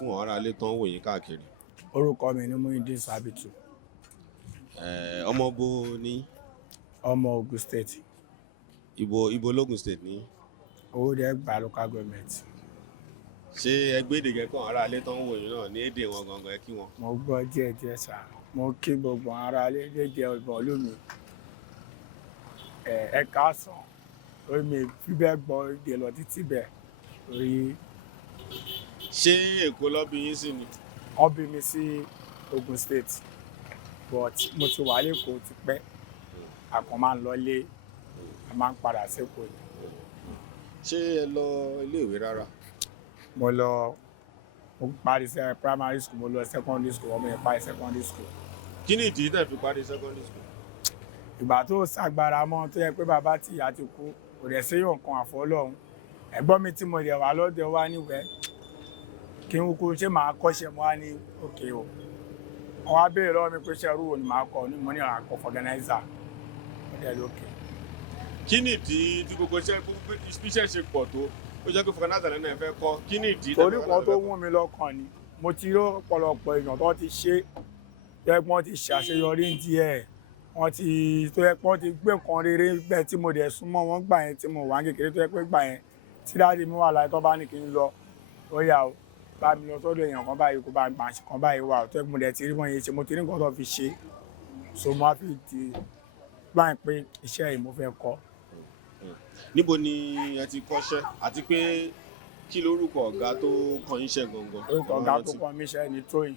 fún àwọn ará ilé tó ń wò yín káàkiri. Orúkọ mi ni Muideen Sabitu. Ọmọ bo ni? Ọmọ Ogun State. Ibo l'Ogun State ni? Owódé Ẹ̀gbá local government. Ṣé ẹgbẹ́ èdè kẹ́kọ̀ọ́ ará ilé tó ń wò yín náà ní èdè wọn gangan ẹ kí wọn? Mo gbọ́ díẹ̀ sá. Mo kí gbogbo ará ilé lédè ìbọ̀lú mi. Ẹ káàsán. Orí mi fi bẹ́ẹ̀ gbọ́ èdè lọ títí bẹ́ẹ̀. Orí. Ṣé Èkó ló bí yín sí ni? Wọ́n bí mi sí Ogun State, but mo ti wà lÉkòó ti pẹ́. A kàn máa ń lọ ilé, a máa ń padà s'Ékòó ni. Ṣé ẹ lọ iléèwé rárá? Mo parí primary school, mo lọ secondary school, ọmọ yẹn parí secondary school. Kí ni ìdí tẹ́ fi parí secondary school? Ìgbà tó ṣàgbára mọ́ tó yẹ pé bàbá tí ìyá ti kú, kò dẹ̀ séyàn kan àfọlọ́run. Ẹ̀gbọ́n mi tí mo dẹ̀ wà lọ́dọ̀ wa níwẹ̀ kí n kú ṣé màá kọ́ṣẹ́ mo wá ní òkè o. Wọ́n wá béèrè lọ́wọ́ mi pé ṣé irú wo ni màá kọ́, ní mo ní àkọ́ Vulcanizer. Ó dẹ̀ lókè. Kí ni ìdí tí gbogbo iṣẹ́ ṣe pọ̀ tó? Ó jẹ́ pé Vulcanizer lẹ́nu ẹ̀ fẹ́ kọ́. Kí ni ìdí? Torí kan tó wù mí lọ́kàn ni. Mo ti rí ọ̀pọ̀lọpọ̀ èèyàn tó ti ṣe tó yẹ pé wọ́n ti ṣàṣeyọrí díẹ̀. Wọ́n ti gbé nǹkan rere bẹ́ẹ̀ tí mo dẹ̀ súnmọ́ wọn gbà yẹn tí mo wà kékeré tó yẹ pé gbà yẹn tí dáàdi mi wà láyé tó bá ní kí n lọ ó yá o bá mi lọ sọ́dọ̀ èèyàn kan báyìí kó bá gbà ṣe kan báyìí wà tó yẹ pé mo dẹ̀ ti rí wọn yẹn ṣe mo ti rí nǹkan tó fi ṣe so mo á fi ti báyìí pé iṣẹ́ yìí mo fẹ́ kọ́. Níbo ni ẹ ti kọ́ṣẹ́ àti pé kí lórúkọ ọ̀gá tó kọ́ yín ṣẹ́ gangan? Orúkọ ọ̀gá tó kọ́ mi ṣẹ́ ni Tóyìn,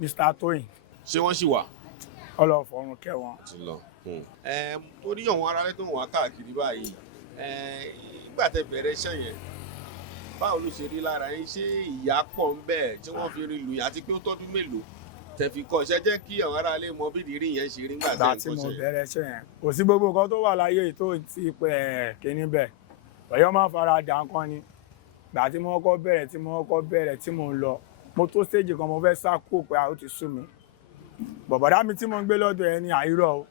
Mr. Tóyìn. Ṣé wọ́n ṣì wà? Ọlọ́fọ̀run kẹ́ wọn. Ti lọ. Orí àwọn aráalé tó ń wá káàkiri báyìí nígbà tẹ́ bẹ̀rẹ̀ iṣẹ́ yẹn báwo ló ṣe rí lára yín? Ṣé ìyà pọ̀ ń bẹ tí wọ́n fi rí lu yín àti pé ó tọ́dún mélòó tẹ́ fi kọ́ iṣẹ́? Jẹ́ kí àwọn aráalé mọ bí ìrírí yẹn ṣe rí nígbà tẹ́ ń kọ́ṣẹ́. Ìgbà tí mo bẹ̀rẹ̀ iṣẹ́ yẹn kò sí gbogbo nǹkan tó wà láyé tó ti pẹ́ kíní bẹ̀ ọ̀yọ́ máa fara dà nǹkan ni. Ìgbà tí mo kọ́kọ́ bẹ̀rẹ̀ tí mo ń lọ mo tó stage kan mo fẹ́ sá kúrò pé ó ti sú mi. Bọ̀bọ̀dá mi tí mo ń gbé lọ́dọ̀ ẹni àìrọ̀ o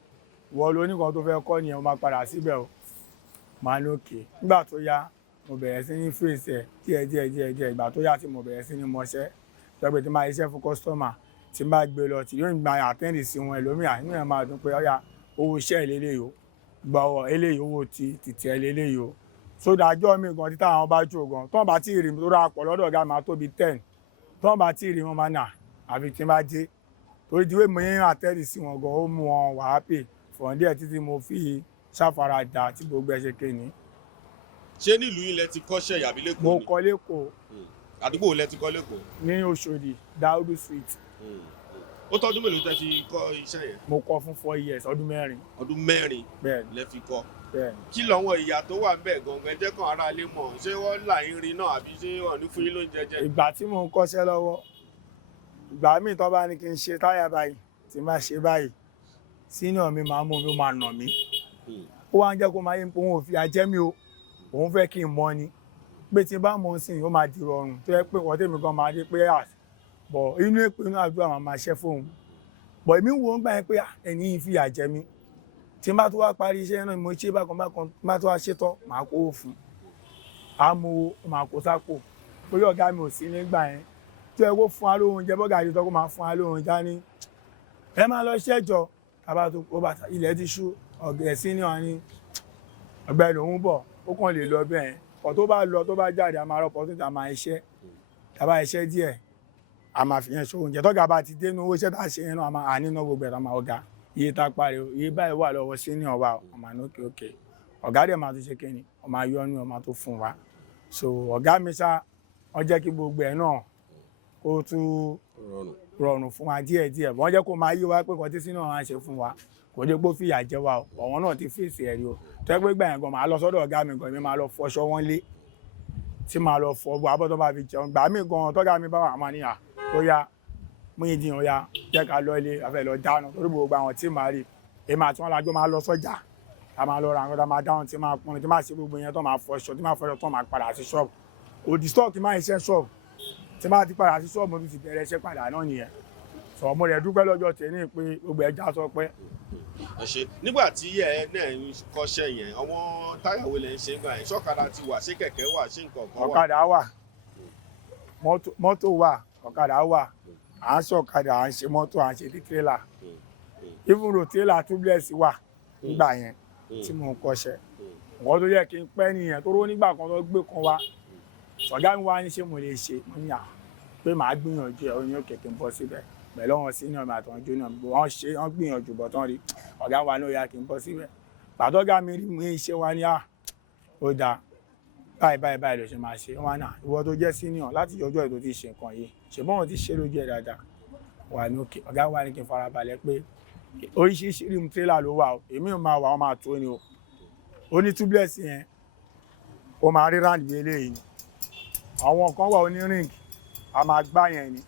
wọ́n ló ní kan tó fẹ́ kọ́ nìyẹn mo máa padà síbẹ̀ o máa lókè. Nígbà tó yá mo bẹ̀rẹ̀ sí ní fèsì díẹ̀ ìgbà tó yá tí mo bẹ̀rẹ̀ sí ní mọṣẹ́ tọ́gbẹ́ tí máa iṣẹ́ fún kọ́sítọ́mà tí n bá gbé lọ tí yóò gba àtẹ́ǹdì sí wọn ẹlòmíà inú ẹ̀ máa dùn pé ọ̀yà owó iṣẹ́ eléyìí o gba ọwọ́ eléyìí owó títí eléyìí o sódà àjọ mi gan títà àwọn bá jò gan tó ń bá tí ì rí mi tó rà pọ̀ lọ́dọ̀ ọ̀gá máa tóbi 10 tó ń bá tí ì rí wọn máa nà àfi tí n bá dé torí tí wọ́n mú yín àtẹ́ǹdì sí wọn gan ó mú wọn wà á pè fọ̀n díẹ̀ títí mo fi ṣàfaradà tí gbogbo ẹ̀ ṣe kéènì. Ṣé nílùú yín lẹ ti kọ́ṣẹ́ yàbí l'Ékòó ni? Mo kọ́ l'Ékòó. Àdúgbò lẹ ti kọ́ l'Ékòó? Ní Òṣòdì Dáúdù street. Ó tọ́dún mélòó tẹ́ fi kọ́ iṣẹ́ yẹn? Mo kọ́ fún 4 years, ọdún 4. Ọdún 4 Bẹ́ẹ̀ni. lẹ fi kọ́? Bẹ́ẹ̀ni. Kí lọ́wọ́ ìyà tó wà ńbẹ̀ gangan ẹ jẹ́ kàn ará ilé mọ̀? Ṣé wọ́n là yín rin náà àbí ṣé wọ́n ní fún yín lóúnjẹ jẹ? Ìgbà tí mo ń kọ́ṣẹ́ lọ́wọ́ ìgbà míì tó bá ní kí n ṣe táyà báyìí tí n bá ṣe báyìí senior mi máa mú mi ó máa nà mí. Ó wá ń jẹ́ kó máa yé òun ò fi àjẹ́ mi o òun fẹ́ kí n mọ̀ ni pé tí n bá mọ̀ sí ó máa di rọrùn tó yẹ pé wọ́n tèmi gan máa dé pé bọ̀ inú èpè inú àdúrà máa ṣẹ́ fóun bọ̀ èmi wo ń gbà yẹn pé ẹni yìí fi àjẹ́ mi tí n bá tó wá parí iṣẹ́ náà mo ṣe bákan bá tó wá ṣe tán màá kó fún àmọ́ màá kó sápò torí ọ̀gá mi ò sí nígbà yẹn tó yẹ kó fún wa lóhun jẹ bọ́gà yìí tó kó máa fún wa lóhun dání ẹ máa lọ ṣẹ́jọ tàbá tó kó bàtà ilẹ̀ ti ṣú ọ̀gẹ̀ sí ní wọn ní ọgbẹ́ lòun bọ̀ ó kàn lè lọ bẹ́ẹ̀ ọ̀ tó bá lọ tó bá jáde a máa rọpò tó ta máa iṣẹ́ tàbá iṣẹ́ díẹ̀ a máa fi yẹn ṣòwò oúnjẹ tọ́gà bá ti dé ní owó iṣẹ́ tá a ṣe yẹn náà a máa àníná gbogbo ẹ̀rọ máa ọ̀gá iye tá a parí iye báyìí wà lọ́wọ́ sí ní ọ̀wà ọmọ àná òkè ọ̀gá dẹ̀ máa tún ṣe kíni ọmọ ayọ́nú ọmọ tó fún wa so ọ̀gá mi ṣá wọ́n jẹ́ kí gbogbo ẹ̀ náà kó tún rọrùn fún wa díẹ̀ wọ́n jẹ́ kó máa yí wa pé kọtí sínú àwọn àṣẹ fún wa kò dé pé ó fìyà jẹ wa o ọ̀wọ́n náà ti fèsì ẹ̀rí o tó yẹ pé gbà yẹn gan máa lọ sọ́dọ̀ ọ̀gá mi gan mi máa lọ fọṣọ wọn lé tí máa lọ fọ bó abọ́ tó bá fi jẹun gbà mí gan tọ́gá mi bá wà máa níyà ó yá Muideen ó yá jẹ́ ká lọ ilé àfẹ́ lọ dáná torí gbogbo àwọn tí màá rí èmi àti wọn lájọ máa lọ sọ́jà tá máa lọ ra nǹkan tá máa dáhùn tí máa pọn tí máa ṣe gbogbo yẹn tó máa fọṣọ tí máa fọṣọ tó máa padà sí ṣọ́ọ̀bù kò dì stọ́ọ̀kì máa ṣiṣẹ́ ṣọ́ọ̀bù tí máa ti padà sí ṣọ́ọ̀bù tó ti bẹ̀rẹ̀ iṣẹ́ padà náà nìyẹn sọ mo rẹ̀ dúpẹ́ lọ́jọ́ tèmi pé gbogbo ẹja sọ pé. Nígbà tí ẹ náà ń kọ́ṣẹ́ yẹn àwọn táyà wo lẹ ń ṣe gbà yẹn ṣọ́kadà ti wà ṣé kẹ̀kẹ́ wà ṣé nǹkan kan wà? Ọ̀kadà wà mọ́tò wà ọ̀kadà wà à ń ṣọ̀kadà à ń ṣe mọ́tò à ń ṣe tírélà even though tírélà tubeless wà nígbà yẹn tí mò ń kọ́ṣẹ́ nǹkan tó yẹ kí n pẹ́ nìyẹn tó ró nígbà kan tó gbé kan wá ọ̀gá mi wá ní ṣé mo lè ṣe mo ní à pé màá gbìyànjú ẹ̀ ó ní òkè kí n bọ́ síbẹ̀ pẹ̀lú àwọn senior mi àtàwọn junior mi wọ́n gbìyànjú bọ̀ tán rí ọ̀gá wa ní ó yá kí n bọ́ síbẹ̀ pàtọ́gà mi rí mi iṣẹ́ wa ní à ó dáa báyìí ló ṣe máa ṣe wọn náà ìwọ tó jẹ́ senior láti ọjọ́ ètò ti ṣe nǹkan yìí ṣùgbọ́n wọn ti ṣe lójú ẹ̀ dáadáa wà ní òkè ọ̀gá wa ní kí n farabalẹ̀ pé oríṣiríṣi rim trailer ló wà o èmi ò máa wà wọn máa tó ni o ó ní tubeless yẹn ó máa rí round bí eléyìí ni àwọn kan wà oní ring a máa gbá yẹn ni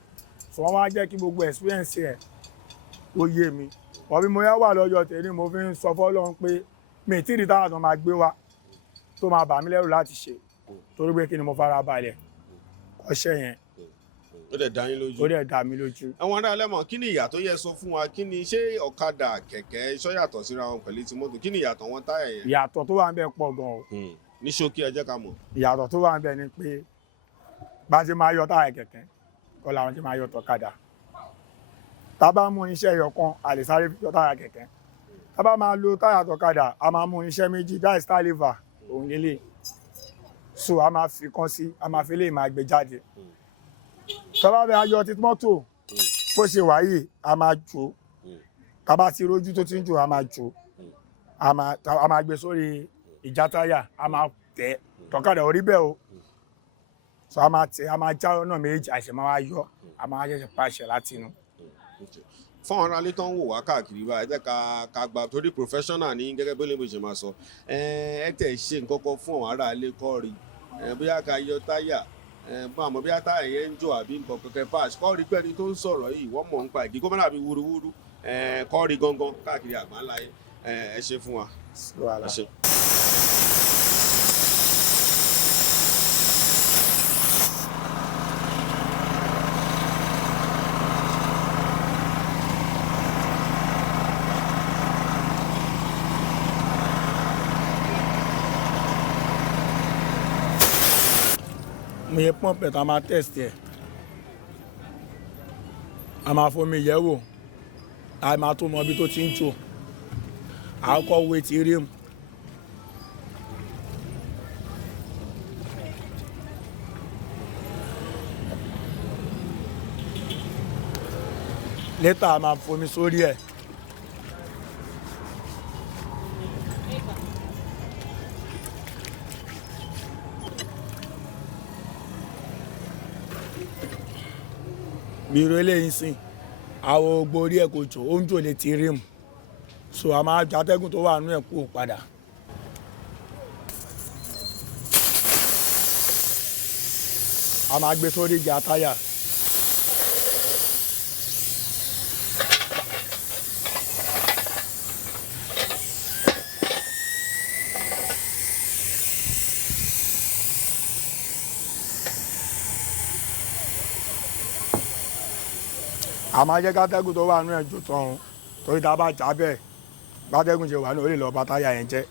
so wọn máa jẹ́ kí gbogbo experience ẹ̀ ó yé mi wọ́n bí mo yá wà lọ́jọ́ tèmi mo fi ń sọ fọ́lọ́run pé mi ì tí ì rí táwọn tó máa gbé wa tó máa bà mí lẹ́rù láti ṣe torí pé kí ni mo fara balẹ̀ kọ́ṣẹ́ yẹn. ó dẹ̀ dá yín lójú. ó dẹ̀ dá mi lójú. àwọn ará ẹlẹ́mọ̀ kí ni ìyàtọ̀ yẹ sọ fún wa kí ni ṣé ọ̀kadà kẹ̀kẹ́ iṣọ́ yàtọ̀ síra wọn pẹ̀lú ti mọ́tò kí ni ìyàtọ̀ wọn táyà yẹn. ìyàtọ̀ tó wà ń bẹ pọ̀ gan o. ní ṣókí ẹ jẹ́ ká mọ̀. ìyàtọ̀ tó wà ń bẹ ni pé bá ṣe máa yọ táyà kẹ̀kẹ́ kọ́ làwọn ṣe máa yọ tọ̀kadà tá bá mú iṣẹ́ ẹyọ kan a lè sáré fi yọ táyà kẹ̀kẹ́ tá bá máa lo táyà tọ̀kadà a máa mú iṣẹ́ méjì that is star lever òun lélẹ̀ so a máa fi kan sí a máa fi lè máa gbé jáde tá bá bẹ ayọ̀ ti mọ́tò bó ṣe wáyé a máa jò tá bá ti rójú tó ti ń jò a máa jò a máa gbé sórí ìjà táyà a máa tẹ̀ tọ̀kadà orí bẹ́ẹ̀ o so a máa tẹ̀ a máa já ọ̀nà méjì àṣẹ máa wá yọ a máa ṣẹ̀ṣẹ̀ pàṣẹ láti inú. fún àwọn aráalé tó ń wò wá káàkiri bá ẹ jẹ́ ká gba torí professional ní gẹ́gẹ́ bí olóyìnbó ṣe máa sọ ẹ tẹ̀ ṣe nǹkan kan fún àwọn aráalé kọ́ rí bóyá ká yọ táyà bó àmọ́ bóyá táyà yẹn ń jò àbí nǹkan kẹ̀kẹ́ pass kọ́ rí pẹ́ni tó ń sọ̀rọ̀ yìí wọ́n mọ̀ nípa ìdí gómìnà àbí wúruwúru kọ́ rí gangan káàkiri àgbáńláyé ẹ ṣe fún wa. ẹ ṣe. mo yẹ pump ẹ̀ tá a máa test ẹ̀ a máa fomi yẹ̀ wò a máa tó mọ ibi tó ti ń jò a kọ́ wé ti rim later a máa fomi sórí ẹ̀ bí irú eléyìí sìn àwọn ogbó orí ẹ̀ kò jò ó ń jò létí rim so a máa jọ atẹ́gùn tó wà nínú ẹ̀ kú padà. a máa gbé sórí ìjà táyà. a máa jẹ́ kátẹ́gùn tó wà nínú ẹ̀ jò tán o torí tá a bá jà bẹ́ẹ̀ bátẹ́gùn ṣe wà ní ó lè lọ bá táyà yẹn jẹ́.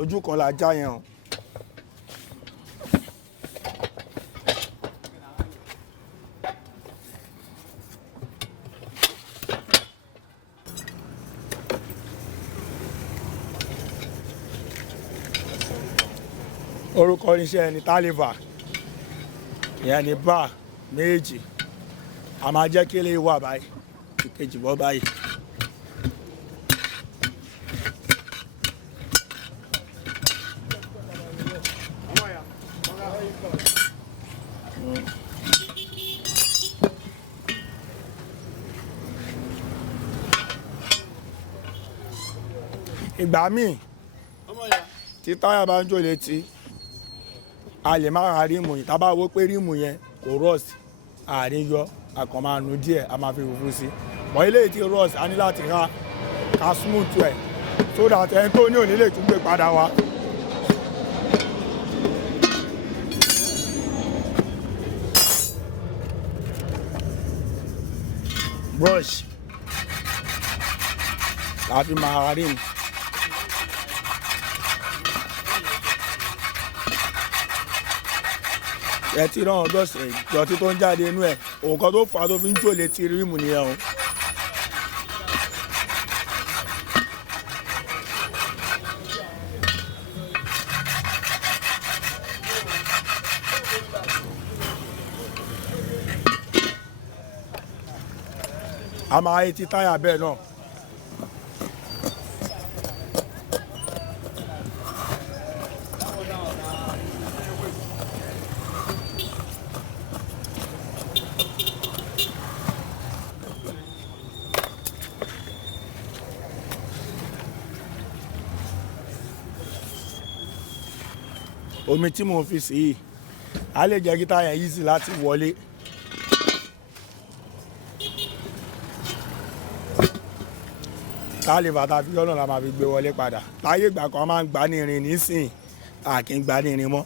ojú kan la já yẹn o. orúkọ iṣẹ́ ni tálífà ìyẹn ni bá méjì a máa jẹ́ kí eléyìí wà báyìí ìkejì bọ́ báyìí. ìgbà míì tí táyà bá ń jò létí a lè má ra rímù yìí tá bá wò pé rímù yẹn kò rọ́ọ̀sì àárín yọ àkàn máa nu díẹ̀ a máa fi fùfú sí bọ́ ilé tí rọ́ọ̀sì a ní láti ra ká smooth ẹ̀ so that ẹni tó ní òní lè tún gbé padà wá. brush láti máa rim. Ẹ ti rán ọdọ́sẹ̀ ìdọ̀tí tó ń jáde inú ẹ̀ òun kan tó fà á tó fi ń jò létí rímù nìyẹn o. A máa yí ti táyà bẹ́ẹ̀ náà. Omi tí mo fi sí yìí á lè jẹ́ kí táyà easy láti wọlé. Táàlì bàtà fi lọ́nà la máa fi gbé wọlé padà. Láyé ìgbà kan máa ń gbá ní irin nísìnyí a kì í gbá ní irin mọ́.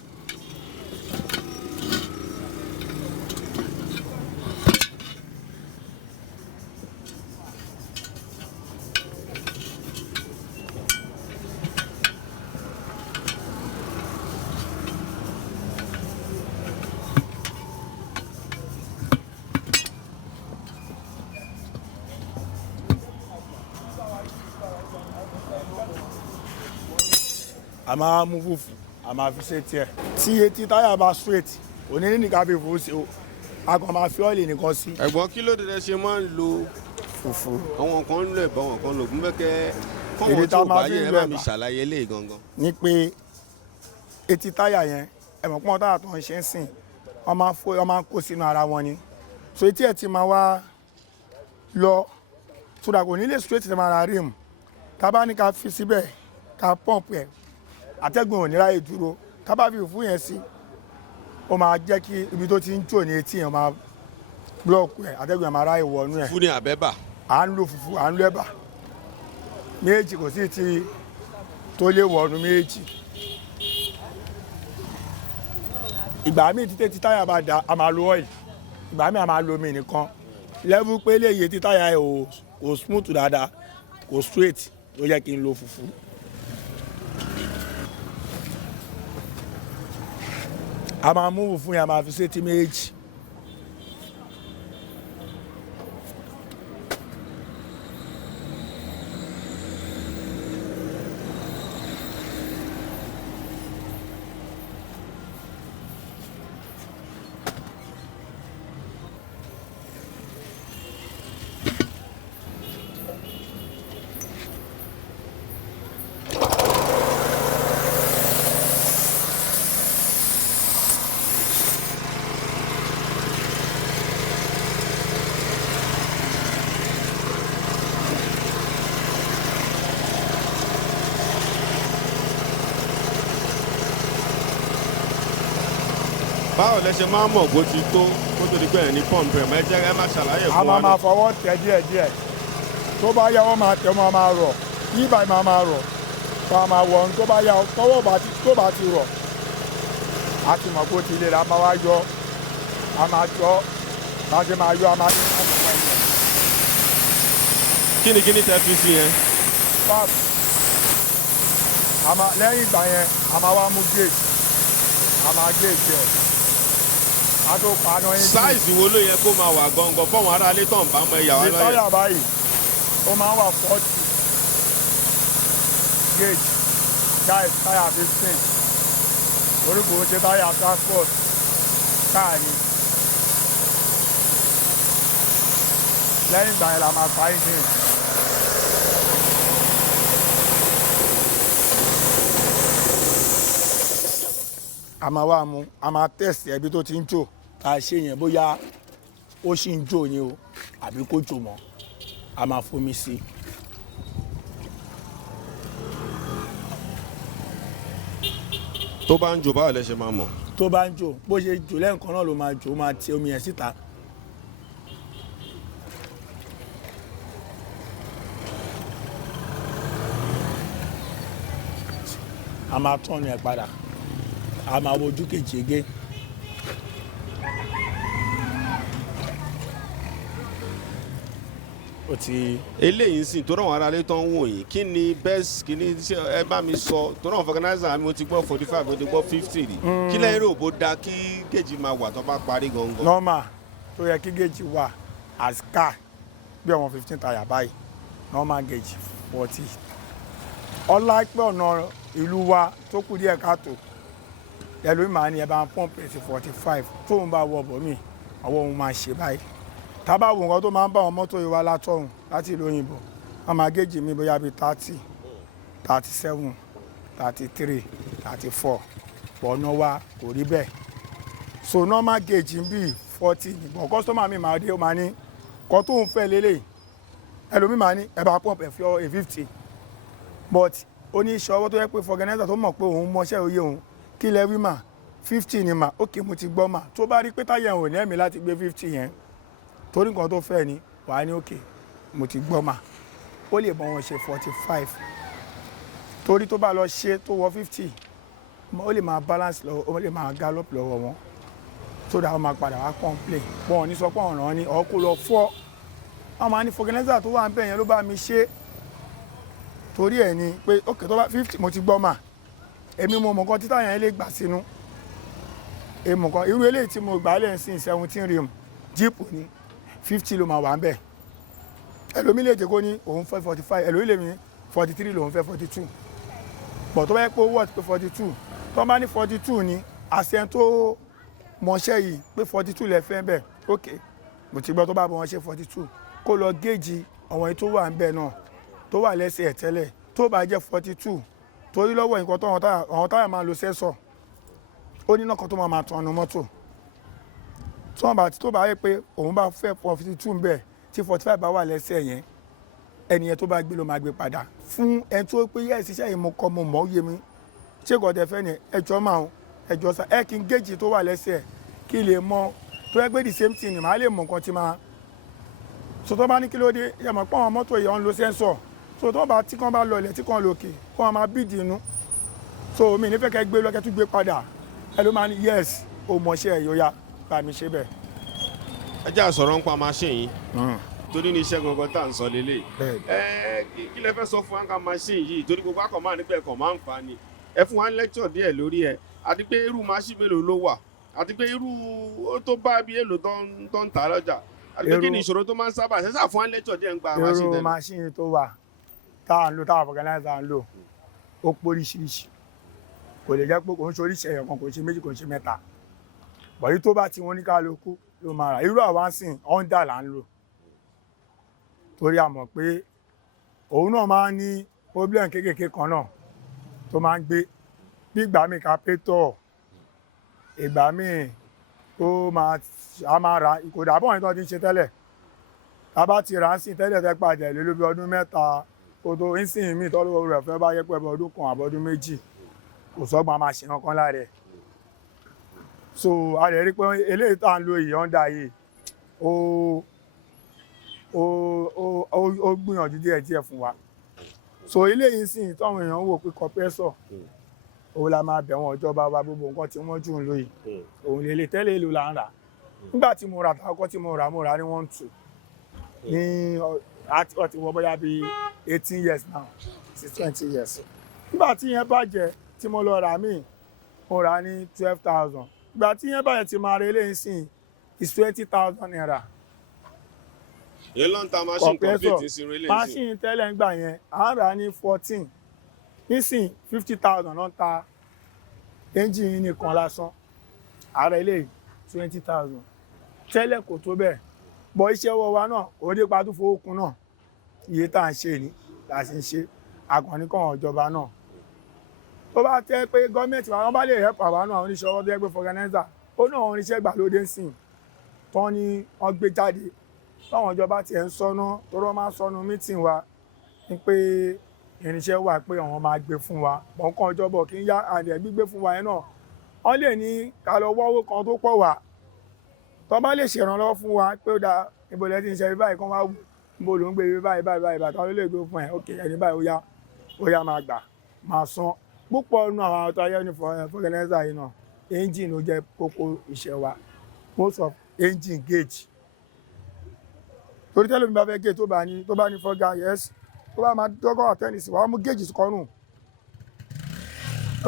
A máa mú fùfú a máa fi ṣe tiẹ̀. Tí etí táyà bá straight kò ní ní ká fi fùfú sí o, a kàn máa fi ọ́ìlì nìkan sí. Ẹ̀gbọ́n kí ló dé ṣe máa ń lo Fùfú. àwọn kan ń lo ẹ̀bà àwọn kan lò gbẹ́kẹ́ fọwọ́n tí ò bá yẹ ẹ bá mi ṣàlàyé lé gangan. Ní pé etí táyà yẹn ẹ̀mọ̀ pọ́n táyà tó ń ṣe ń sìn wọ́n máa ń kó sínú ara wọn ni. So etí ẹ̀ ti máa wá lọ sódà kò ní lè straight ti máa ra rim. Tá bá ní ká fi síbẹ̀ ká pump ẹ̀ àtẹ́gùn ò ní ráyè dúró. Tá bá fi fùfú yẹn sí ó máa jẹ́ kí ibi tó ti ń jò ní etí yẹn máa block ẹ̀ àtẹ́gùn yẹn máa ráyè wọnú ẹ̀. Fún ní àbẹ́bà. À ń lo fùfú à ń lo ẹ̀bà méjì kò sí ti tó lè wọnú méjì. Ìgbà míì títí tí táyà bá da a máa lo oil, ìgbà míì a máa lo omi nìkan. Level pé léyìí tí táyà ẹ̀ kò smooth dáadáa kò straight ló yẹ kí n lo fùfú. A máa mú fùfú yẹn a máa fi sétí méjì. Báwo lẹ ṣe máa ń mọ̀ bó ti tó kó tó di pé ẹ̀ ní pọ́ǹpù ẹ̀ mẹ́jẹ́ ẹ má ṣàlàyé fún wa. A máa fọwọ́ tẹ̀ díẹ̀díẹ̀ tó bá yá wọ́n máa tẹ̀ wọ́n máa rọ̀ yíba ẹ̀ máa rọ̀ tó a máa wọ̀ ọ́n tó bá yá tọwọ́ tó bá ti rọ̀ a ti mọ̀ pé ó ti lè la máa wá yọ a máa jọ bá ṣe máa yọ a máa tẹ̀ wọ́n fún ẹ̀yẹ. Kíni tẹ fi sí yẹn? Fáàbù lẹ́yìn ìgbà yẹn a máa wá mú géèjì a máa géèjì ẹ̀. Sáìsì wo ló yẹ kó máa wà gangan fọ́wọ́n ará ilé tán bá mọ ẹ̀yà wa lọ́yẹ̀? Táyà báyìí ó máa ń wà 40 gauge guys táyà 15 orúkọ ṣe táyà transport káà ni. Lẹ́yìn ìgbà yẹn la máa fa engine. A máa wá mú a máa test ẹbí tó ti ń jò ká ṣe yẹn bóyá ó ṣì ń jò ni o àbí kó jò mọ́ a máa fomi sí i. Tó bá ń jò báwo lẹ ṣe máa mọ̀? Tó bá ń jò bó ṣe jò lẹ́ẹ̀kan náà ló máa jò ó máa ti omi yẹn síta. A máa tọ́nu ẹ̀ padà a máa wojú kejì again. ó ti. eléyìí ń sìn tó ràn wọ́n aráalé tó ń wò yín kí ni best kí ni ẹ bá mi sọ tó ràn vulcanizer mi mo ti gbọ́ 45 mo ti gbọ́ 50 rí kí lẹ́yìn rò bó da kí géèjì máa wà tó bá parí gangan. normal tó yẹ kí géèjì wà as car bí ọmọ 15 tàyà báyìí normal gauge 40. ọlá pé ọ̀nà ìlú wa tó kù díẹ̀ káàtó ẹlòmíì máa ní ẹ bá ń pọ́ǹpù sí 45 tóun bá wọ bọ̀ mí àwọn ohun máa ṣe báyìí tábà wò nǹkan tó máa ń bá àwọn mọ́tò yìí wá látọ̀hún láti ìlú òyìnbó wọ́n máa géèjì mi bóyá bíi 30 37 33 34 ọ̀nà wa kò rí bẹ́ẹ̀ so normal gauge ń bí 40 nìkan kọ́sítọ́mà mi máa dé ó máa ní kọ́ tó ń fẹ́ lélẹ̀ ẹlòmíì máa ní ẹ bá pọ́ǹpù ẹ̀ fi ọ́ 50 but oníṣẹ́ ọwọ́ tó yẹ pé vulcanizer tó mọ̀ pé òun mọṣẹ́ òye òun kí lẹ wí mà 50 ni mà ókè mo ti gbọ́ mà tó bá rí pé táyà ò ní ẹ̀mí láti gbé 50 yẹn torí nǹkan tó fẹ́ ni wàá ní òkè mo ti gbọ́ mà ó lè bọ́ wọn ṣe 45 torí tó bá lọ ṣe tó wọ 50 ó lè máa balance lọ́wọ́ ó lè máa gallop lọ́wọ́ wọn so that wọ́n máa padà wá complain bọ́n ò ní sọ pé ọ̀ràn ni ọkọ̀ lọ fọ́ wọ́n máa ní vulcanizer tó wà ń bẹ̀ yẹn ló bá mi ṣe torí ẹ̀ ni pé òkè tó bá 50 mo ti gbọ́ mà èmi mo mọ̀ nǹkan títà yẹn lè gbà sínú èmi kan irú eléyìí tí mo gbà lẹ́yìn sí 17 rim jeep ni 50 ló máa wà ń bẹ̀ ẹlòmí lè jẹ́ kó ní òun fẹ́ 45 ẹlòmí lè ní 43 lòun fẹ́ 42 bọ̀ tó bá yẹ pé owó ọ̀tí pé 42 tó bá ní 42 ni àṣẹ tó mọṣẹ́ yìí pé 42 lẹ fẹ́ bẹ̀ ok mo ti gbọ́ tó bá bọ̀ wọ́n ṣe 42 kó lọ géèjì àwọn èyí tó wà ń bẹ̀ náà tó wà lẹ́sẹ̀ tẹ́lẹ̀ tó bá jẹ́ 42 torí lọ́wọ́ nǹkan tó àwọn táyà máa lo sẹ́sọ̀ ó ní náà kan tó máa tan ọ̀nà mọ́tò tó bá yẹ pé òun bá fẹ́ 42 ń bẹ̀ tí 45 bá wà lẹ́sẹ̀ yẹn ẹnìyẹn tó bá gbé ló máa gbé padà fún ẹni tó pé yẹ́ ìṣiṣẹ́ yìí mo kọ́ mo mọ̀ ó yé mi ṣé kò tẹ fẹ́ ni ẹjọ́ máa ń ẹjọ́ sa ẹ kí n géèjì tó wà lẹ́sẹ̀ kí lè mọ tó yẹ pé the same thing ni màá lè mọ nǹkan tí máa so tó bá ní kí ló dé yẹ mọ̀ pé àwọn mọ́tò yìí ń lo sẹ́ńsọ̀ so tó bá tí kan bá lọlẹ̀ tí kan lòkè kó wọn máa bídìí inú so mi nífẹ̀ẹ́ kẹ́ gbé lọ́kẹ́ tún gbé padà ẹ ló máa ní yes o mọ̀ṣẹ́ ẹ̀ yóò yá bá mi ṣe bẹ́ẹ̀. ẹ jẹ́ àsọ̀rọ̀ ń pa machine yìí torí ní iṣẹ́ gangan tá à ń sọ lélẹ̀ kí lẹ fẹ́ sọ fún wa ká machine yìí torí gbogbo akọ̀ máa nípa ẹ̀kọ́ máa ń fa ni ẹ fún wa lecture díẹ̀ lórí ẹ̀ àti pé irú machine mélòó ló wà àti pé irú ó tó bá bí èlò tó ń tà lọ́jà àti pé kí ni ìṣòro tó máa ń sábà ṣẹ́sà fún wa lecture díẹ̀ ń gba machine tẹ́lẹ̀. irú machine tó wà tá à ń lò táwọn vulcanizer ń lò ó póríṣiríṣi kò lè jẹ́ pé kò ń ṣe oríṣi ẹ̀yọ̀ kan kò ń ṣe méjì kò ń ṣe mẹ́ta bọ̀yí tó bá ti wọn ní kálukú ló máa rà irú àwa sìn Honda là ń lò torí a mọ̀ pé òun náà máa ń ní problem kéékèèké kan náà tó máa ń gbé bí ìgbà míì kápẹ́tọ̀ ìgbà míì tó máa ra ìkòdà bọ́ọ̀ ní tó ti ń ṣe tẹ́lẹ̀ tá a bá ti rà á sìn tẹ́lẹ̀ tẹ́ pàdé lé lóbi ọdún mẹ́ta kó tó ń sìn mí tọ́lú rẹ̀ fẹ́ bá yẹ pẹ́ ọdún kan àbọ̀dún méjì kò sọ́gbọ́n máa ṣe nǹkan lára ẹ̀ so a lè rí pé eléyìí tá à ń lo yìí Honda yìí ó gbìyànjú díẹ̀ fún wa so eléyìí sì táwọn èèyàn wò pé compressor òun la máa bẹ̀ wọ́n ìjọba wa gbogbo nǹkan tí wọ́n jù ń lò yìí òun lè lè tẹ́lẹ̀ èlò là ń rà nígbà tí mo rà táwọn tí mo rà ní 1.2 ní ọtí wọ bóyá bíi 18 years now sí 20 years nígbà tí yẹn bàjẹ́ tí mo lọ rà míì mo rà ní 12,000 ìgbà tí yẹn bàjẹ́ tí máa rẹ eléyìí sìn is 20,000 naira. èyí ló ń ta machine complete sí relé sí. machine tẹ́lẹ̀ ń gbà yẹn à ń rà ní 14 nísìn 50,000 ló ń ta engine nìkan lásán ààrẹ eléyìí 20,000 tẹ́lẹ̀ kò tó bẹ́ẹ̀ bọ̀ iṣẹ́ ọwọ́ wa náà òde pa tó fowó kun náà iye tá à ń ṣe ni là ń ṣe àkànní kan ìjọba náà tó bá tẹ́ pé gọ́ọ̀mẹ̀ntì wa wọ́n bá lè help àwa náà oníṣẹ́ ọwọ́ tó yẹ pé vulcanizer ó náà oníṣẹ́ ìgbàlódé ń sìn tán ni wọ́n gbé jáde táwọn ìjọba tiẹ̀ ń sọnà tó rọ́ máa ń sọnù mítìn wa ní pé irinṣẹ́ wà pé àwọn máa gbé fún wa bọ̀ǹkan ìjọba kì í yá àdẹ̀ gbígbé fún wa yẹn náà wọ́n lè ní ká lọ wọ́wọ́ kan tó pọ̀ wá tó bá lè ṣèrànlọ́wọ́ fún wa pé ó dáa ibo lẹ́ ti ń ṣe ibi báyìí kan wá wù ibo ló ń gbé ibi báyìí bàtà ló lè gbé fún ẹ̀ ok ẹni báyìí ó yá máa gbà máa san púpọ̀ nínú àwọn tó ayé ní vulcanizer yìí náà engine ló jẹ́ kókó iṣẹ́ wa most of engine gauge torí tẹ́lẹ̀ mi bá fẹ́ gé tó bá ní fọ́gá yes tó bá máa dọ́gọ́ àtẹ́nìsì wàá mú géèjì kọ́rùn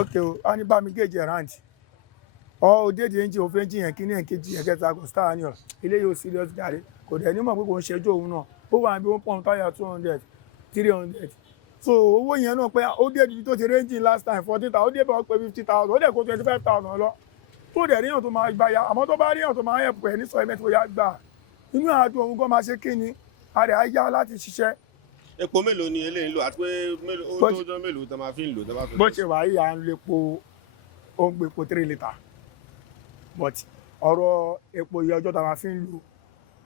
ok o a ní bá mi géèjì ẹ̀ráǹdì ọ òdèdè ẹ̀ǹjì òfin ẹ̀ǹjì yẹn kíní ẹ̀ǹkejì ẹ̀kẹta kò star ní ọ ilé yóò serious jàre kò dẹ̀ nímọ̀ pé kò ń ṣẹjọ́ òun náà ó wà níbi 1 pound táyà 200 300 so owó yẹn náà pé ó dé ibi tó ti rẹ́ǹjì last time 14,000 ó dé bá ó pé 50,000 ó dẹ̀ kó 25,000 lọ tó dẹ̀ ríyàn tó máa gbà ya àmọ́ tó bá ríyàn tó máa yẹ̀ pẹ̀ ní sọ ẹ̀mẹ́tì ó yá gbà inú àádùn òun gan máa ṣe kí ni a rẹ̀ á yá láti ṣiṣẹ́. Epo mélòó ni eléyìí ń lò àti pé ó tó ọjọ́ mélòó tó máa fi ń lò tó bá fi. bó ṣe wà yìí à ń lo epo ó ń gbé epo 3 litre but ọ̀rọ̀ epo iye ọjọ́ tá a máa fi ń lò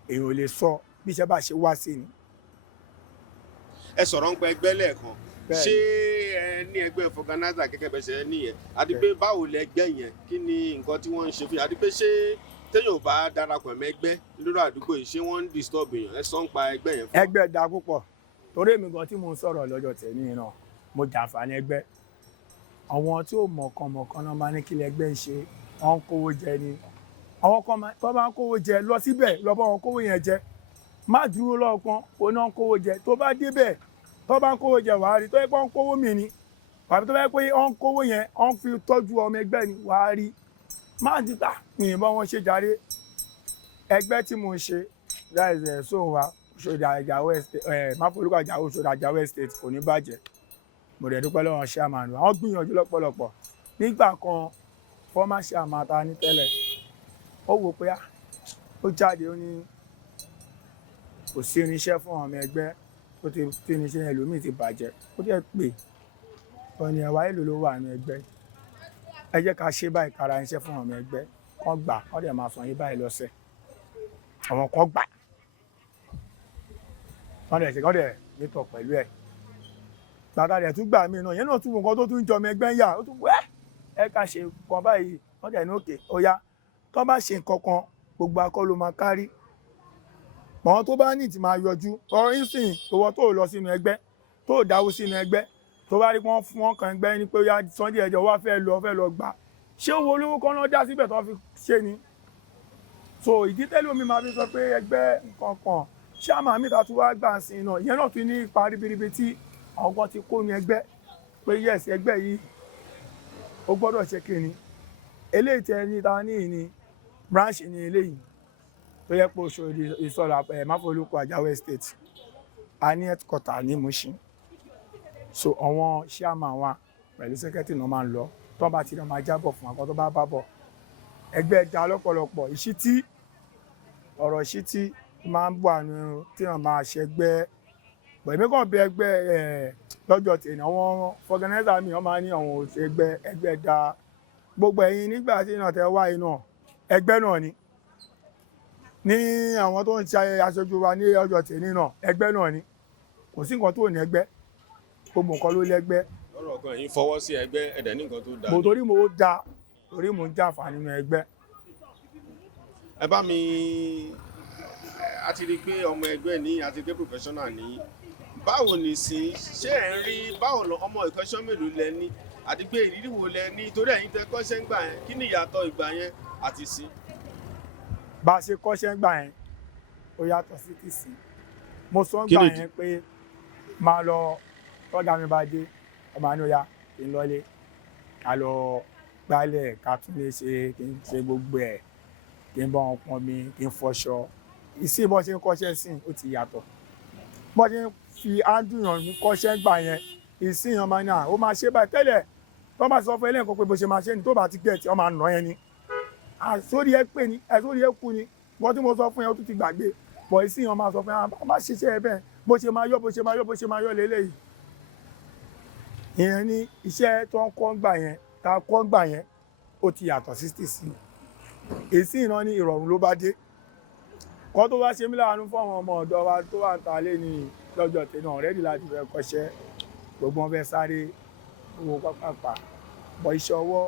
èèyàn ò lè sọ bí iṣẹ́ bá ṣe wá sí ni. Ẹ sọ̀rọ̀ ń pa ẹgbẹ́ lẹ́ẹ̀kan ṣé ẹ ní ẹgbẹ́ Vulcanizer gẹ́gẹ́ bẹ́ẹ̀ ṣe nìyẹn àti pé báwo lẹgbẹ́ yẹn kí ni nǹkan tí wọ́n ń ṣe fún yín àti pé ṣé téèyàn ò bá darapọ̀ mọ́ ẹgbẹ́ lórí àdúgbò yìí ṣé wọ́n ń disturb èèyàn ẹ sọ ń pa ẹgbẹ́ yẹn fún. ẹgbẹ́ da púpọ̀ torí èmi gan tí mo ń sọ̀rọ̀ lọ́jọ́ tẹ̀lé náà mo jàǹfààní ẹgbẹ́ àwọn tí ò mọ̀kànmọ̀kàn náà máa ní kí ẹgbẹ́ ń ṣe wọ́n ń kówó jẹ ni àwọn kan tó bá ń kówó jẹ lọ síbẹ̀ lọ bá wọn kówó yẹn jẹ má dúró lọ́ọ̀kan òun náà ń kówó jẹ tó bá débẹ̀ tó bá ń kówó jẹ wàá rí tó yẹ pé wọ́n ń kówó mi ni tàbí tó bá yẹ pé wọ́n ń kówó yẹn wọ́n fi tọ́jú ọmọ ẹgbẹ́ ni wàá rí má dìgbà yìnbọn wọn ṣe jàre ẹgbẹ́ tí mo ń ṣe láìsẹ̀ sóhun wa Òṣòdì Àjàó estate máforúkọ Àjàó Òṣòdì Àjàó estate kò ní bàjẹ́ mo dẹ̀ dúpẹ́ lọ́wọ́ chairman àwọn gbìyànjú lọ́pọ̀lọpọ̀ nígbà kan former chairman ta ní tẹ́lẹ̀ ó wò pé ó jáde ó ní kò sí irinṣẹ́ fún ọmọ ẹgbẹ́ ó ti irinṣẹ́ ẹlòmíì ti bàjẹ́ ó dẹ̀ pè ọ̀nì ẹ̀wà èlò ló wà ní ẹgbẹ́ ẹ jẹ́ ká ṣe báyìí kára irinṣẹ́ fún ọmọ ẹgbẹ́ kan gbà wọ́n dẹ̀ máa san yín báyìí lọ́sẹ̀ àwọn kan gbà wọ́n dẹ̀ ṣe kọ́ dẹ̀ nítọ̀ pẹ̀lú ẹ̀ gbàtà rẹ̀ tún gbà mí náà yẹn náà tún nǹkan tó tún jọ ọmọ ẹgbẹ́ ń yà ó tún wẹ́ ẹ ká ṣe nǹkan báyìí wọ́n dẹ̀ ní òkè ó yá tó bá ṣe nǹkan kan gbogbo akọ́ ló máa kárí àwọn tó bá ní ìtì máa yọjú ọ̀rọ̀ ìsìn owó tó lọ sínú ẹgbẹ́ tó dáwó sínú ẹgbẹ́ tó bá rí wọ́n fún wọn kan ẹgbẹ́ ní pé ó yá Sunday ẹjọ́ wá fẹ́ lọ gbà ṣé owó olówó kan náà dá síbẹ̀ tó fi ṣe ni so ìdí tẹ́lẹ̀ omi máa fi sọ pé ẹgbẹ́ nǹkan kan ṣáàmà mi ta tún wá gbà sí iná ìyẹn náà tún ní ipa ribiribi tí àwọn kan ti kó ní ẹgbẹ́ pé yes ẹgbẹ́ yìí ó gbọ́dọ̀ ṣe kí ni eléyìí tẹ ní ta ní ìní branch ní eléyìí tó yẹ pé Òṣòdì ìsọ̀rọ̀ máforúkọ Àjàó estate a ní headquarter ní Mushin so àwọn chairman wa pẹ̀lú secretary náà máa ń lọ tó bá ti lọ máa jábọ̀ fún akọ́ tó bá bá bọ̀ ẹgbẹ́ da lọ́pọ̀lọpọ̀ ìṣítí ọ̀rọ̀ ìṣítí máa ń bọ̀ àánú tí wọ́n máa ṣẹgbẹ́ pẹ̀lú kàn bí ẹgbẹ́ lọ́jọ́ tèmi àwọn Vulcanizer mi wọ́n máa ní àwọn òṣègbè ẹgbẹ́ da gbogbo ẹ̀yin nígbà tí iná tẹ wá iná ẹgbẹ́ náà ní àwọn tó ń ṣe aṣojú wa ní ọjọ́ tèmi náà ẹgbẹ́ náà ni kò sí nǹkan tó ní ẹgbẹ́ gbogbo nǹkan ló lẹ́gbẹ́. lọ́rọ̀ kan yìí fọwọ́ sí ẹgbẹ́ ẹ̀dẹ̀ ní nǹkan tó dáa. mo torí mo da torí mo ń jàǹfààní nínú ẹgbẹ́. ẹ bá mi a ti rí i pé ọmọ ẹgbẹ́ ní àti pé professional ní báwo ni sí ṣé ẹ̀ ń rí báwo lọ ọmọ ìkọ́ṣẹ́ mélòó lẹ ní àti pé ìrírí wo lẹ ní torí ẹ̀yin tẹ kọ́ṣẹ́ ń gbà yẹn kí ni ìyàtọ̀ ìgbà yẹn àti sí. bá a ṣe kọ́ṣẹ́ ń gbà yẹn ó yàtọ̀ sí ti sí mo sọ ń gbà yẹn pé máa lọ tọ́gà mi bá dé ọmọ àánú ya kí n lọlé ká lọ gbálẹ̀ ká tún lè ṣe kí n ṣe gbogbo ẹ̀ kí n bá wọn pọn mi kí n fọṣọ ìsìn bọ́ ṣe ń kọ́ṣẹ́ sìn ó ti yàtọ̀ bọ́ ṣe ń fi ándùyàn ní kọ́ṣẹ́ gbà yẹn ìsìn ọmọ náà ó máa ṣe báyìí tẹ́lẹ̀ tó bá sọ fún ẹ lẹ́ẹ̀kan pé bó ṣe máa ṣe ni tó bá ti gẹ̀ẹ́tì ọmọ àná yẹn ni àsórí ẹ pè ní àsórí ẹ kú ni wọ́n tí mo sọ fún yẹn ó tún ti gbàgbé bọ̀ ìsìn ọmọ sọ fún yẹn má ṣiṣẹ́ ẹ bẹ́ẹ̀ bó ṣe máa yọ bó ṣe máa yọ bó ṣe máa yọ lélẹ́yìí ìyẹn ní iṣẹ́ tó ń kọ́ gbà yẹn tá a kọ́ gbà yẹn ó ti yàtọ̀ sí èsì iná ní ìrọ̀rùn ló bá dé kọ́ tó wá ṣe mí láàánú fún àwọn ọmọ ọ̀dọ́ wa tó wà ń ta lé ní lọ́jọ́ tẹ̀ náà rẹ́dí láti fẹ́ kọ́ṣẹ́ gbogbo wọn fẹ́ sáré owó pápá bọ̀ iṣẹ́ ọwọ́.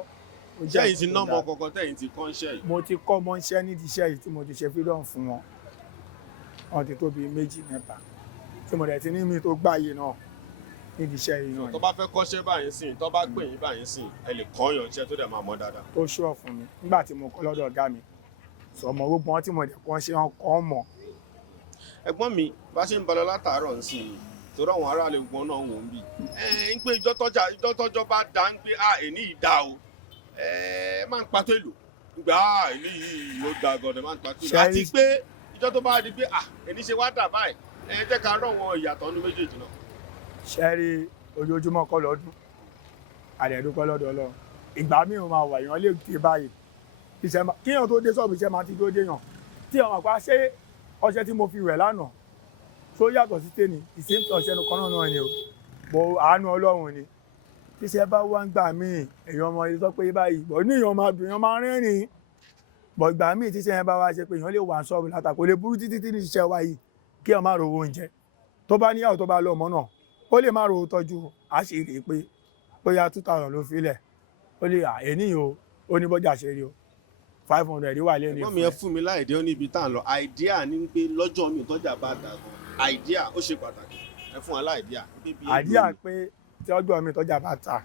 jẹ́yìn ti ná ọmọ kọ̀ọ̀kan tẹ̀yìn ti kọ́ iṣẹ́ yìí. mo ti kọ́ ọmọ iṣẹ́ nídìí iṣẹ́ yìí tí mo ti ṣe freedom fún wọn wọn ti tó bíi 2 mẹ́ta tí mo dẹ̀ ti ní mi tó gbáyé náà nídìí iṣẹ́ yìí náà. tó bá fẹ́ kọ́ṣẹ́ báyìí sìn tó bá pè yín báyìí sìn ẹ lè kọ́ yàn iṣẹ́ tó dẹ̀ máa mọ̀ dáadáa. tó ṣọ́ fún mi nígbà tí mo kọ́ lọ́dọ̀ ọ̀gá mi sọmọ gbogbo wọn tí mo dẹ̀ kọ́ ṣe wọn kọ́ mọ̀. ẹ̀gbọ́n mi bá ṣe ń balọ̀ látàárọ̀ ń sìn torí àwọn aráàlú gbọ́n náà wò ń bì ń pé ìjọ tọ́jọ́ bá dá ń pé èní ìdá o máa ń pàtó èlò gbà èní yìí ó da gọ̀dọ̀ máa ń pàtó èlò àti pé ìjọ tó bá di pé èní ṣe wá dà báyìí jẹ́ ká rọ̀ wọn ìyàtọ̀ ní méjèèjì náà. ṣẹ́rí ojoojúmọ́ kọ́ lọ́dún àdẹ̀dúkọ́ lọ́dọ̀ Ọlọ́run ìgbà míì máa wà èèyàn lè dé báyìí kíyàn tó dé ṣọ́ọ̀bù iṣẹ́ máa ti tó déyàn tí àwọn àpá ṣé ọṣẹ tí mo fi wẹ̀ lánàá tó yàtọ̀ sí tèmi ìsèǹtì ọṣẹ kan náà ni o bò àánú Ọlọ́run ni tíṣẹ́ bá wá ń gbà míì èèyàn ọmọ yìí sọ pé báyìí bọ̀ ní èèyàn máa dùn èèyàn máa rẹ́rìn bọ̀ ìgbà míì tíṣẹ́ yẹn bá wá ṣe pé èèyàn lè wà ṣọ́ọ̀bù látàkó lè burú títí ní iṣẹ́ wa yìí kí èèyàn má rówó oúnjẹ tó bá níyàwó tó bá lọ ọmọ náà ó lè má rówó tọ́jú àṣírí pé bóyá 2000 ló filẹ̀ ó lè ènìyàn o ó ní bọ́jà ṣe rí o 500 wà lẹ́nu ìfún. ẹ̀gbọ́n mi ẹ fún mi láìdí ó ní ibi tá à ń lọ àìdíà ní pé lọ́jọ́ mi tọ́jà bá dà gan àìdíà ó ṣe pàtàkì ẹ fún wa láìdíà. àìdíà pé tí ọjọ́ mi tọ́jà bá ta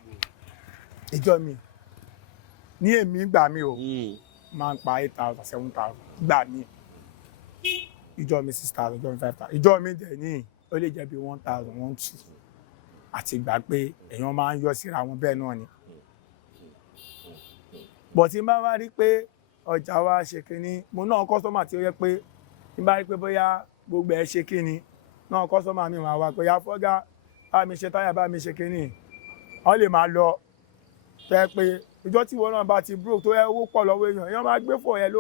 ìjọ mi ní èmi gbà mí o máa ń pa 8000 7000 gbà mí ìjọ mi 6000 ìjọ mi 5000 ìjọ mi dẹ̀ ní ó lè jẹ́ bí 1000 12 àti gbà pé èèyàn máa ń yọ síra wọn bẹ́ẹ̀ náà ni. bọ̀ tí n bá wá rí pé ọjà wa ṣe kínní mo náà kọ́sọ́mà tí ó yẹ pé n bá rí pé bóyá gbogbo ẹ̀ ṣe kínní náà kọ́sọ́mà mi máa wá pé ya fọ́gá bá mi ṣe táyà bá mi ṣe kínní wọ́n lè máa lọ tẹ́ pé ìjọ tí wọn náà bá ti broke tó yẹ owó pọ̀ lọ́wọ́ èèyàn máa gbé fọ̀ ẹ ló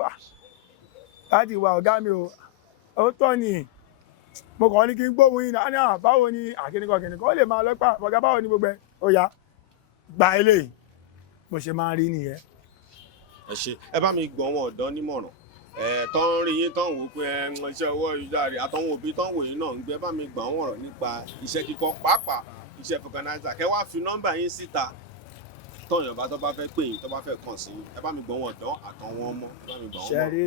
láti wà ọ̀gá mi o ó tọ́ ni mo kàn ní kí n gbóhùn yìí náà báwo ni àkíníkan ó lè máa lọ́pàá ọ̀gá báwo ni gbogbo ẹ̀ ó yá gba eléyìí bó ṣe máa ń rí nìyẹn. ẹ ṣe ẹ bá mi gbọ́ wọn ọ̀dọ́ nímọ̀ràn tó ń rí yín tó ń wò pé iṣẹ́ ọwọ́ ìjáde àtàwọn òbí tó ń wò yín náà ń gbé ẹ bá mi gbà wọ́n ọ̀rọ̀ nípa iṣẹ́ kíkọ́ pàápàá iṣẹ́ Vulcanizer kẹ́ wá fi nọ́mbà yín síta tọ́yàn bá tó bá fẹ́ pè yín tó bá fẹ́ kàn sí ẹ bá mi gbọ́ wọn ọ̀dọ́ àtàwọn ọmọ ẹ bá mi gbọ́ wọn. ṣe rí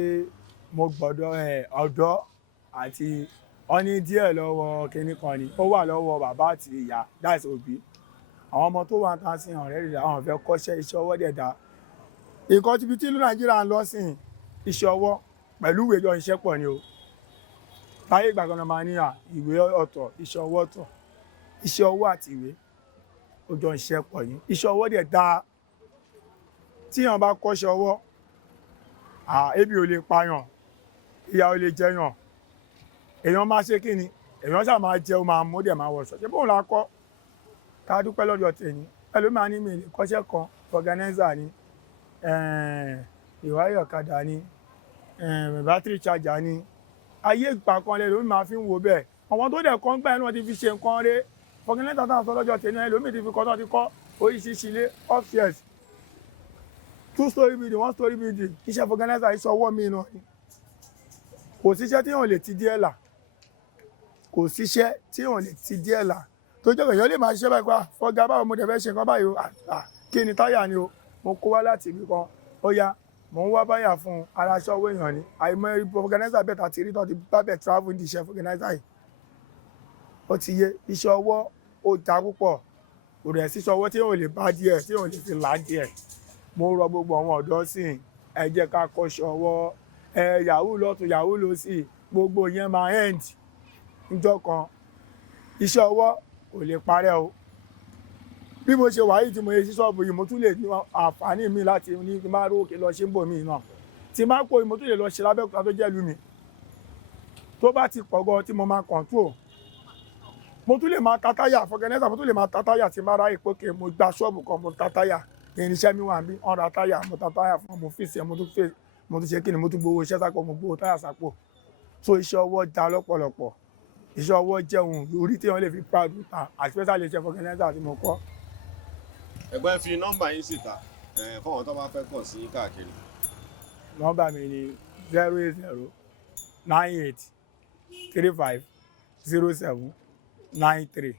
mo gbọ́dọ̀ ọ̀dọ́ àti ọní díẹ̀ lọ́wọ́ kinní kan ni ó wà lọ́wọ́ bàbá àti ìyá dáìsí òbí àwọn ọmọ tó wà ń tán sí ọ̀rẹ́ rẹ̀ àwọn fẹ́ kọ́ṣẹ́ iṣẹ́ ọwọ́ dẹ̀ dá nǹkan tí ìlú Nàìjíríà ń lọ sí iṣẹ́ ọwọ́ pẹ̀lú ìwé jọ iṣẹ́ pọ̀ ni o láyé ìgbà kan náà máa ní ìwé ọ̀tọ̀ iṣẹ́ ọwọ́ ọ̀tọ̀ iṣẹ́ ọwọ́ àti ìwé ó jọ iṣẹ́ pọ̀ ni iṣẹ́ ọwọ́ dẹ̀ dá tíyàn bá kọ́ṣẹ́ ọwọ́ ebi ò lè pààyàn ìyà ò lè jẹyàn èèyàn máa ṣe kí ni èèyàn ṣáà máa jẹun máa mú dẹ̀ máa wọṣọ ṣé bóun la kọ́ ká dúpẹ́ lọ́dọ̀ tèmi ẹlòmíà ní mi kọ́ṣẹ́ kan Vulcanizer ni ìwáyé ọ̀kadà ni battery charger ni ayé ìgbà kan lẹ́lòmíì máa fi ń wo bẹ́ẹ̀ àwọn tó dẹ̀ kọ́ ń gbà náà ti fi ṣe nǹkan rẹ̀ Vulcanizer táwọn sọ lọ́jọ́ tèmi ẹlòmíì ti fi kọ́ tó ti kọ́ oríṣiríṣi ilé upstairs 2-story building 1-story building iṣẹ́ Vulcanizer iṣẹ́ ọwọ́ mi náà ni kò síṣẹ́ tí wọ́n lè ti díẹ̀ là kò síṣẹ́ tí wọ́n lè ti díẹ̀ là tó jẹ́ èèyàn lè máa ṣiṣẹ́ báyìí pa fọ́gá báwo mo dẹ̀ fẹ́ ṣe nǹkan báyìí o kí ni táyà ni o mo kó wá láti ibi kan ó yá mo ń wá báyà fún ara aṣọ owó èèyàn ni àìmọ̀ Vulcanizer bẹ́ẹ̀ tàti rí tọ́ti bá bẹ̀ travel ní iṣẹ́ Vulcanizer yìí ó ti yé iṣẹ́ ọwọ́ ó ta púpọ̀ kò rẹ̀ síṣẹ́ ọwọ́ tí wọ́n lè bá díẹ̀ tí wọ́n lè fi là díẹ̀ mo rọ gbogbo àwọn ọ̀dọ́ sí ẹ jẹ́ ká kọ́ṣẹ́ ọwọ́ yahoo lọ́tún yahoo lósì gbogbo yẹn máa end níjọ́ kan iṣẹ́ ọwọ́ kò lè parẹ́ o bí mo ṣe wà yìí tí mo ṣe sí ṣọ́ọ̀bù yìí mo tún lè ní àǹfààní mi láti ní kí n bá rókè lọ ṣe ń bò mí náà tí máa pò mo tún lè lọ ṣe lábẹ́òkúta tó jẹ́ ìlú mi tó bá ti pọ̀ gan tí mo máa control mo tún lè máa ta táyà Vulcanizer mo tún lè máa ta táyà tí n bá ráyè pókè mo gba ṣọ́ọ̀bù kan mo ta táyà irinṣẹ́ mi wà bí ọ̀rọ̀ táyà mo ta táyà fún mo fi ṣe mo tún ṣe kí ni mo tún gbowó iṣẹ́ sápò mo gbowó táyà sápò so iṣẹ́ ọwọ́ dá lọ́pọ̀lọpọ̀ iṣẹ́ ọwọ́ jẹ́ ohun orí tí wọ́n lè fi proud ta especially iṣẹ́ Vulcanizer tí mo kọ́. ẹgbẹ́ fi nọ́mbà yín síta fún àwọn tó bá fẹ́ kàn sí káàkiri. nọ́mbà mi ni 08098350793